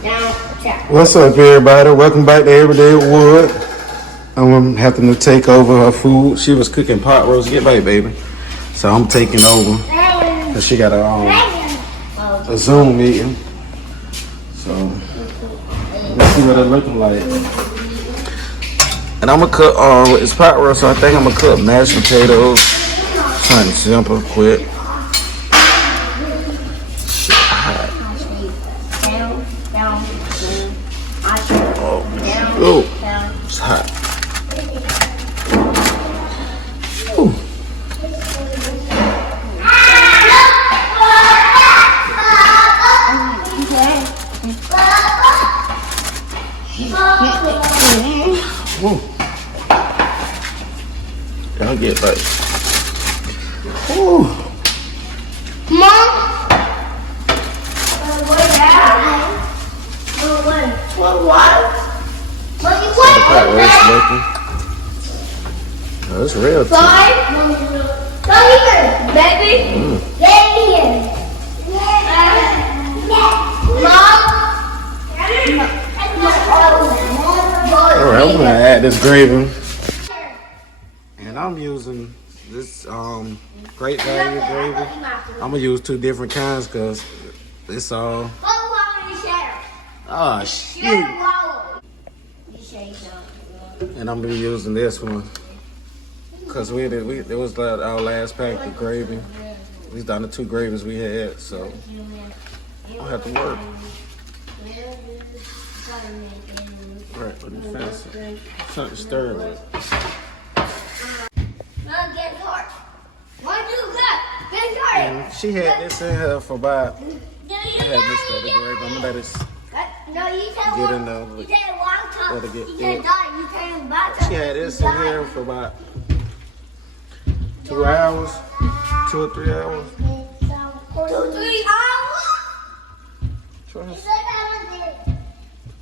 What's up, everybody? Welcome back to Everyday Wood. I'm having to take over her food. She was cooking pot roast. Get back, baby. So I'm taking over. Cause she got a Zoom meeting. So let's see what it's looking like. And I'm gonna cook. It's pot roast. So I think I'm gonna cook mashed potatoes. Something simple, quick. Shit, hot. Oh, it's hot. Ooh. Ooh. I'll get back. Ooh. Mom. Oh, it's real. Come here, baby. Get here. Mom. Alright, I'm gonna add this gravy. And I'm using this great value gravy. I'm gonna use 2 different kinds because it's all. Oh shoot. And I'm gonna be using this one. Cause it was like our last pack of gravy. We done the 2 gravies we had, so I don't have to work. Alright, let me finish it. Something to stir with. And she had this in her for about. I had this other gravy. I'm gonna let it get in there. Let it get thick. She had this in here for about 2 hours, 2 or 3 hours. 2 or 3 hours? Trust.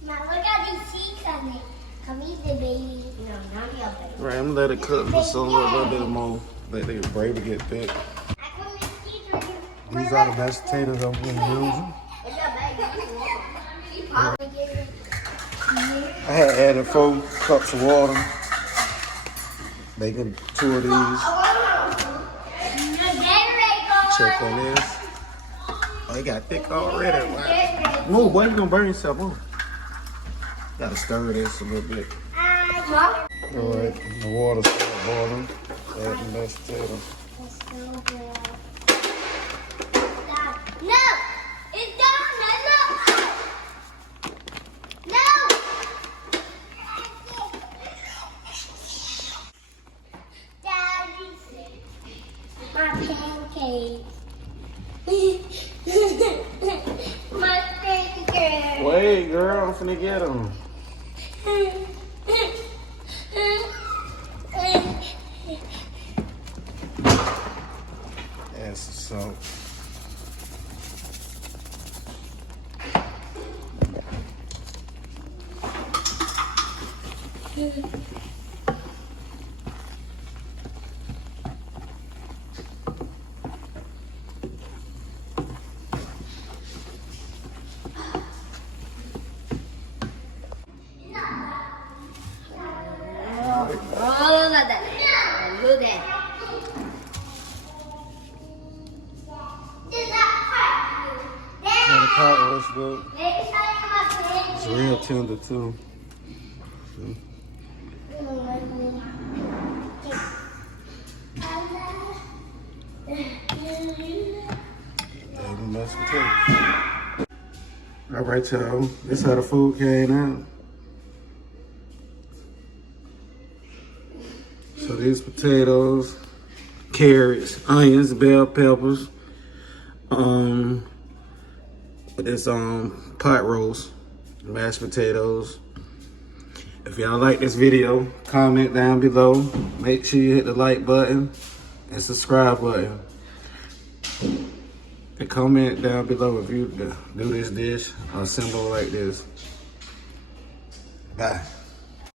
Look at these seeds on it. Come eat the baby. No, not your baby. Right, I'm gonna let it cook for a little bit more. Let the gravy get thick. These are the mashed potatoes I'm gonna use. I had added 4 cups of water. Making 2 of these. Check on this. Oh, it got thick already. Wow. Move, boy, you gonna burn yourself on. Gotta stir this a little bit. Alright, the water starts boiling. Add the mashed potatoes. No! It's done! No! Daddy, my pancakes. My pancakes. Wait, girl, I'm finna get them. Add some salt. The pot roast good. It's real tender too. See? All right, y'all. This how the food came out. So these potatoes, carrots, onions, bell peppers. This pot roast, mashed potatoes. If y'all like this video, comment down below. Make sure you hit the like button and subscribe button. And comment down below if you do this dish or symbol like this. Bye.